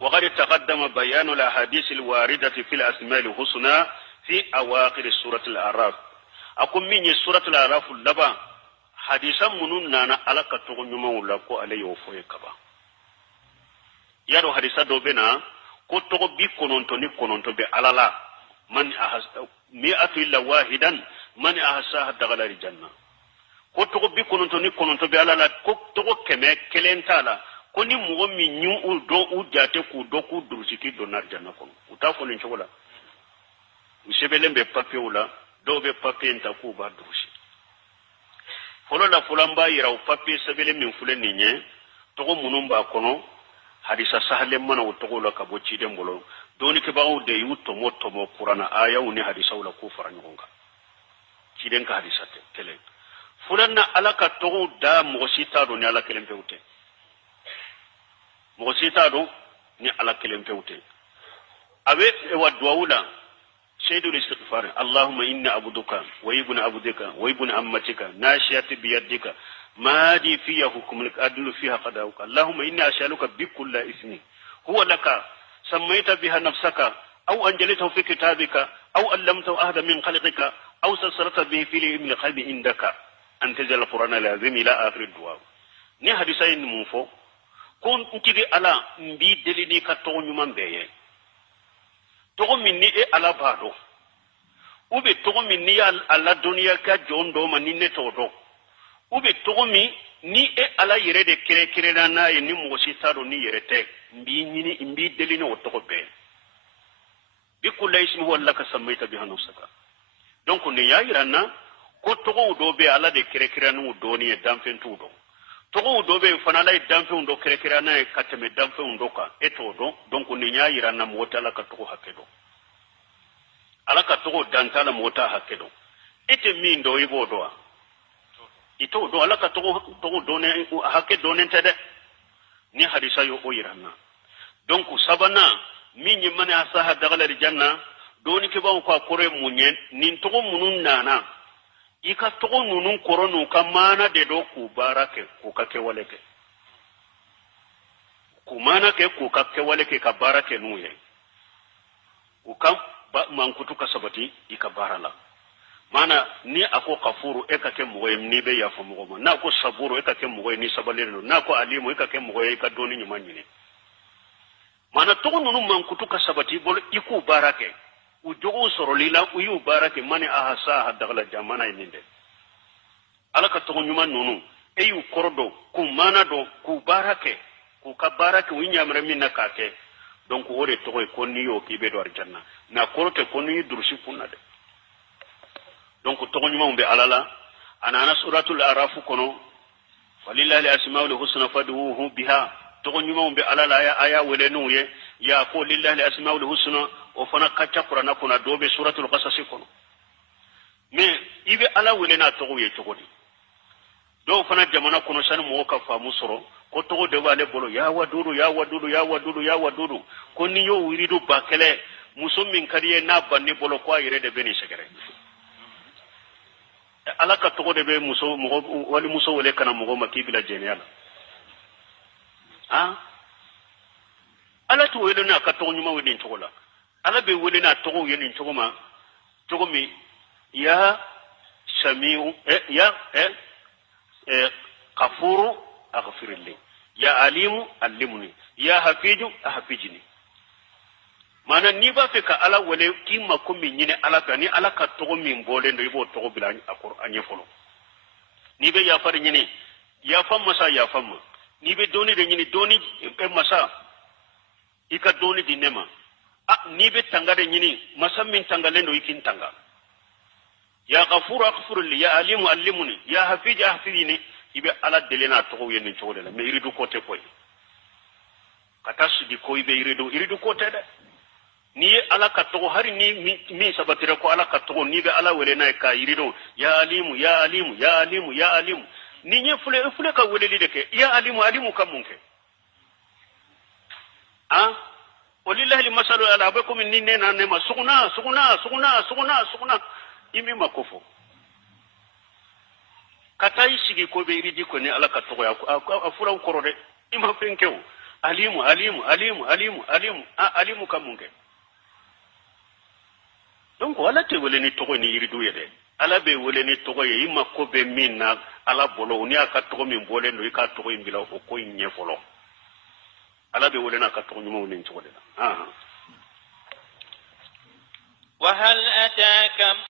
وقد تقدم بيان الأحاديث الواردة في الأسماء الحسنى في أواخر سورة الأعراف أكون من سورة الأعراف اللبا حديثا منون نانا على كتغن يمولكو عليه وفوه كبا يارو حديثا دوبنا كتغو بي كنونتو بي على من مئة إلا واحدا من أحساها دغل الجنة كتغو بي كنونتو بي على كتغو كمي كلين تالا koni mogo min nyu u do u jate ku do ku durusiki do nar janna kono uta ko len chogola usebelen be papier wala do be papier nta ku ba durusi folo la fulamba yira u papier sebelen min fulen ni nye to ko munum ba kono hadisa sahle mana u to ko la kabo ci dem bolo doni ke bawo de yu to mo qur'ana aya uni hadisa wala ku faranyo nga ci den ka hadisa tele fulanna alaka to da mo sita do ni ala kelen pewte mosita do ni ala kelen pewte abe wa duwula shaydu istighfar allahumma inna abduka wa ibnu abdika wa ibnu ammatika nashiyati bi yadika madi fiya hukmuka adlu fiha qadauka allahumma inni as'aluka bi kulli ismi huwa laka sammayta biha nafsaka aw anjaltahu fi kitabika aw allamtahu ahada min khalqika aw sasarta bihi fi ilmi al-qalbi indaka an tajal qur'ana lazim ila akhir ad-du'a ni hadisain mufo kon nkidi ala mbi delini ka to nyuma mbeye to minni e ala bado ube to minni ala dunya ka jondo manine to do ube to mi ni e ala yere de kire na ye ni mo sitaro ni yere te mbi delini o to be bi kullu ismi huwa laka samaita biha nafsaka donc ni ya irana ko to do be ala de kire no do ni e damfen tu do togo dobe fana lay damfe undo kere na kateme damfe undo ka eto do donc ni nya yira na mota la ka togo hakedo ala ka togo dantala mota hakedo ete mi ndo ibo do ito do ala ka togo do ne hakedo ne tede ni hadisa yo o yirana donc sabana mi nyi mane asaha dagala janna do ni ke ba ko akore munyen nin togo munun nana ika togo nunun koronu ka mana de do ku barake ku ka ke waleke ku mana ke ku ka ke waleke ka barake nuye u kam mankutu ka sabati ika barala mana ni ako kafuru e ka ke moye ni be ya famu goma na ko saburu e ka ke moye ni sabalelo na ko alimu e ka ke moye ka doni nyuma nyine mana togo nunun mankutu ka sabati bol iku barake u jogo soro lila u yu barake mani ahasa hadagla jamana ininde alaka to nyuma nunu e yu kordo ku mana do ku barake ku ka barake u nyamre minna kake donc wore to ko ni yo kibe do arjanna na korote ko ni durshi kunna de donc to nyuma umbe alala ana suratul araf kono walillahi asmaul husna fad'uhu biha to nyuma umbe alala ya aya wele nuye ya ko lillahi asmaul husna o fana kacca qur'ana kuna dobe suratul qasas kono mais ibe ala wele na togo ye togodi do fana jamana kono san mo ka famu soro ko togo de wale bolo ya wadudu ko ni yo wiridu bakele musummin kariye na banni bolo ko ayire de beni segere ala ka togo de be muso mo wali muso wele kana mo makibila jeniala ala to wele na ka togo nyuma wedin togola ala be wele na togo yenin togoma togomi ya samiu kafuru aghfirli ya alimu allimni ya hafiju ahfijni mana ni ba fe ka ala wele kimma ko min nyine ala ka ni ala ka togo min bole ndo ibo togo bila alquran folo ni be ya fari nyine ya famma sa ya famma ni be doni de nyine doni e masa ika doni dinema ni be tangade nyini masammin tangale ndo ikin tanga ya ghafuru aghfir li ya alimu allimuni ya hafij ahfidni ibe ala delena to yenin chodela me iridu kote koy katasudi koy be iridu kote de ni ala ka to hari ni mi sabatira ko ala ka to ni be ala wele na ka iridu ya alimu ni nye fule ka wele lideke ya alimu kamunke walillahi masalu ala bakum ninne na nema suguna imi makofo katai sigi ko be iridi ko ni ala ka to ya afura korode ima fenkew alimu alimu alimu alimu alimu alimu kamunge donc wala te wele ni togo ni yiridu yede ala be wele ni togo ye ima ko be min na ala bolo ni aka togo min bole no ika togo imbila o ko nye folo ala be wele na ka togo nyuma ni togo de وهل أتاك